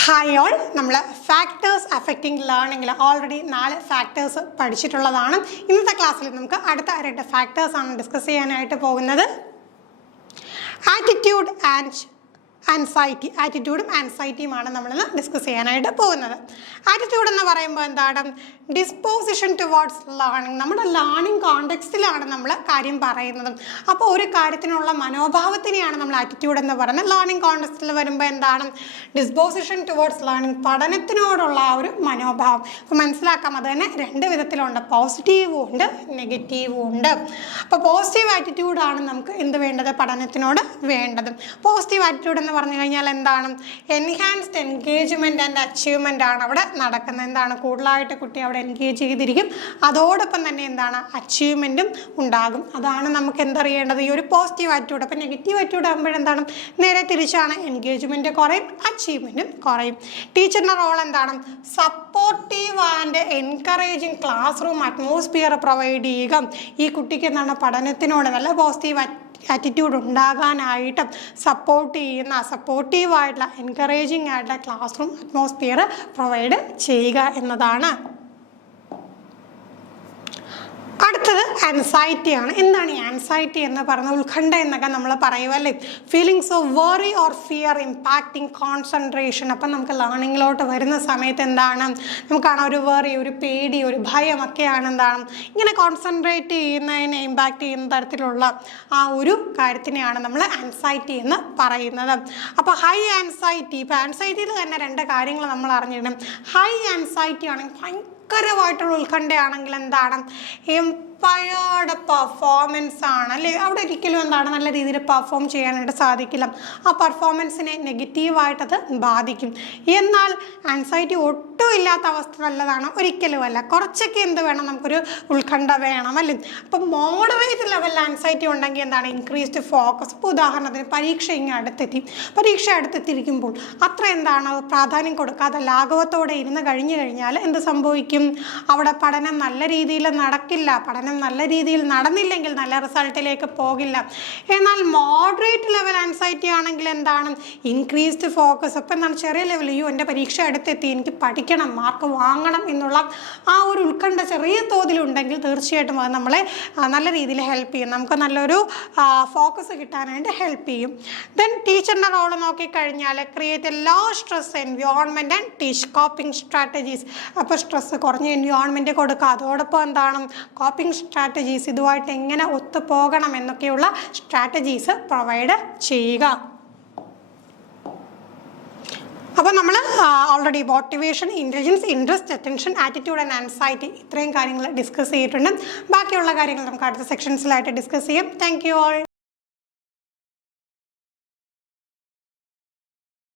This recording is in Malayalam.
ഹായ് ഓൾ, നമ്മൾ ഫാക്ടേഴ്സ് അഫക്റ്റിംഗ് ലേണിംഗിൽ ഓൾറെഡി 4 ഫാക്ടേഴ്സ് പഠിച്ചിട്ടുള്ളതാണ്. ഇന്നത്തെ ക്ലാസ്സിൽ നമുക്ക് അടുത്ത 2 ഫാക്ടേഴ്സാണ് ഡിസ്കസ് ചെയ്യാനായിട്ട് പോകുന്നത്. Attitude and anxiety. ആറ്റിറ്റ്യൂഡും ആൻസൈറ്റിയുമാണ് നമ്മളിന്ന് ഡിസ്കസ് ചെയ്യാനായിട്ട് പോകുന്നത്. ആറ്റിറ്റ്യൂഡ് എന്ന് പറയുമ്പോൾ എന്താണ്? Disposition towards learning. നമ്മുടെ ലേണിംഗ് കോണ്ടെക്സ്റ്റിലാണ് നമ്മൾ കാര്യം പറയുന്നത്. അപ്പോൾ ഒരു കാര്യത്തിനുള്ള മനോഭാവത്തിനെയാണ് നമ്മൾ ആറ്റിറ്റ്യൂഡ് എന്ന് പറയുന്നത്. ലേണിംഗ് കോണ്ടെക്സ്റ്റിൽ വരുമ്പോൾ എന്താണ്? ഡിസ്പോസിഷൻ ടുവേർഡ്സ് ലേണിംഗ്, പഠനത്തിനോടുള്ള ആ ഒരു മനോഭാവം. അപ്പോൾ മനസ്സിലാക്കാം, അത് തന്നെ 2 വിധത്തിലുണ്ട്. പോസിറ്റീവും ഉണ്ട്, നെഗറ്റീവും ഉണ്ട്. അപ്പോൾ പോസിറ്റീവ് ആറ്റിറ്റ്യൂഡാണ് നമുക്ക് എന്ത് വേണ്ടത്? പഠനത്തിനോട് വേണ്ടത്. പോസിറ്റീവ് ആറ്റിറ്റ്യൂഡ് എന്ന് പറഞ്ഞു കഴിഞ്ഞാൽ എന്താണ്? എൻഹാൻസ്ഡ് എൻഗേജ്മെൻറ്റ് ആൻഡ് അച്ചീവ്മെൻ്റ് ആണ് അവിടെ നടക്കുന്നത്. എന്താണ്? കൂടുതലായിട്ട് കുട്ടി അവിടെ എൻഗേജ് ചെയ്തിരിക്കും. അതോടൊപ്പം തന്നെ എന്താണ്? അച്ചീവ്മെൻറ്റും ഉണ്ടാകും. അതാണ് നമുക്ക് എന്തറിയേണ്ടത്? ഈ ഒരു പോസിറ്റീവ് ആറ്റിറ്റ്യൂഡ്. അപ്പോൾ നെഗറ്റീവ് ആറ്റിറ്റ്യൂഡ് ആകുമ്പോഴെന്താണ്? നേരെ തിരിച്ചാണ്. എൻഗേജ്മെൻറ്റ് കുറയും, അച്ചീവ്മെൻറ്റും കുറയും. ടീച്ചറിൻ്റെ റോൾ എന്താണ്? Supportive and encouraging class room atmosphere provide ചെയ്യുക. ഈ കുട്ടിക്ക് എന്താണ്? പഠനത്തിനോട് നല്ല പോസിറ്റീവ് ആറ്റിറ്റ്യൂഡ് ഉണ്ടാകാനായിട്ട് സപ്പോർട്ട് ചെയ്യുന്ന, സപ്പോർട്ടീവായിട്ടുള്ള, എൻകറേജിങ് ആയിട്ടുള്ള ക്ലാസ് റൂം അറ്റ്മോസ്ഫിയർ പ്രൊവൈഡ് ചെയ്യുക എന്നതാണ്. അടുത്തത് ആൻസൈറ്റിയാണ്. എന്താണ് ഈ ആൻസൈറ്റി എന്ന് പറയുന്നത്? ഉത്കണ്ഠ എന്നൊക്കെ നമ്മൾ പറയുമല്ലേ. Feelings of worry or fear impacting concentration. അപ്പം നമുക്ക് ലേണിങ്ങിലോട്ട് വരുന്ന സമയത്ത് എന്താണ്? നമുക്കാണ് ഒരു വറി, ഒരു പേടി, ഒരു ഭയമൊക്കെയാണ് എന്താണ് ഇങ്ങനെ കോൺസെൻട്രേറ്റ് ചെയ്യുന്നതിനെ ഇമ്പാക്റ്റ് ചെയ്യുന്ന തരത്തിലുള്ള ആ ഒരു കാര്യത്തിനെയാണ് നമ്മൾ ആൻസൈറ്റി എന്ന് പറയുന്നത്. അപ്പോൾ ഹൈ ആൻസൈറ്റി, ഇപ്പോൾ ആൻസൈറ്റിയിൽ തന്നെ 2 കാര്യങ്ങൾ നമ്മൾ അറിഞ്ഞിടണം. ഹൈ ആൻസൈറ്റി ആണെങ്കിൽ ഭയങ്കരമായിട്ടുള്ള ഉത്കണ്ഠയാണെങ്കിൽ എന്താണ്? എംപയർഡ് പെർഫോമൻസ് ആണ് അല്ലേ. അവിടെ ഒരിക്കലും എന്താണ്? നല്ല രീതിയിൽ പെർഫോം ചെയ്യാനായിട്ട് സാധിക്കില്ല. ആ പെർഫോമൻസിനെ നെഗറ്റീവായിട്ടത് ബാധിക്കും. എന്നാൽ ആൻസൈറ്റി ഒട്ടും ഇല്ലാത്ത അവസ്ഥ നല്ലതാണ്? ഒരിക്കലുമല്ല. കുറച്ചൊക്കെ എന്ത് വേണം? നമുക്കൊരു ഉത്കണ്ഠ വേണം അല്ലേ. അപ്പം മോഡറേറ്റ് ലെവലിൽ ആൻസൈറ്റി ഉണ്ടെങ്കിൽ എന്താണ്? Increased focus. ഇപ്പോൾ ഉദാഹരണത്തിന് പരീക്ഷ പരീക്ഷ അടുത്തെത്തിയിരിക്കുമ്പോൾ അത്ര എന്താണ് പ്രാധാന്യം കൊടുക്കാതെ ലാഘവത്തോടെ ഇരുന്ന് കഴിഞ്ഞു കഴിഞ്ഞാൽ എന്ത് സംഭവിക്കും? അവിടെ പഠനം നല്ല രീതിയിൽ നടക്കില്ല. പഠനം നല്ല രീതിയിൽ നടന്നില്ലെങ്കിൽ നല്ല റിസൾട്ടിലേക്ക് പോകില്ല. എന്നാൽ മോഡറേറ്റ് ലെവൽ ആൻസൈറ്റി ആണെങ്കിൽ എന്താണ്? Increased focus. അപ്പം എന്താണ്? ചെറിയ ലെവലിൽ എൻ്റെ പരീക്ഷ അടുത്തെത്തി, എനിക്ക് പഠിക്കണം, മാർക്ക് വാങ്ങണം എന്നുള്ള ആ ഒരു ഉത്കണ്ഠ ചെറിയ തോതിലുണ്ടെങ്കിൽ തീർച്ചയായിട്ടും അത് നമ്മളെ നല്ല രീതിയിൽ ഹെൽപ്പ് ചെയ്യും. നമുക്ക് നല്ലൊരു ഫോക്കസ് കിട്ടാനായിട്ട് ഹെൽപ്പ് ചെയ്യും. ദെൻ ടീച്ചറിൻ്റെ റോൾ നോക്കിക്കഴിഞ്ഞാൽ create a low stress environment and teach coping strategies. അപ്പോൾ സ്ട്രെസ് കുറഞ്ഞ എൻവയോൺമെൻറ്റ് കൊടുക്കുക. അതോടൊപ്പം എന്താണ്? കോപ്പിംഗ് സ്ട്രാറ്റജീസ്, ഇതുമായിട്ട് എങ്ങനെ ഒത്തുപോകണം എന്നൊക്കെയുള്ള സ്ട്രാറ്റജീസ് പ്രൊവൈഡ് ചെയ്യുക. അപ്പോൾ നമ്മൾ already motivation, intelligence, interest, attention, attitude and anxiety ഇത്രയും കാര്യങ്ങൾ ഡിസ്കസ് ചെയ്തിട്ടുണ്ട്. ബാക്കിയുള്ള കാര്യങ്ങൾ നമുക്ക് അടുത്ത സെക്ഷൻസിലായിട്ട് ഡിസ്കസ് ചെയ്യാം. Thank you all.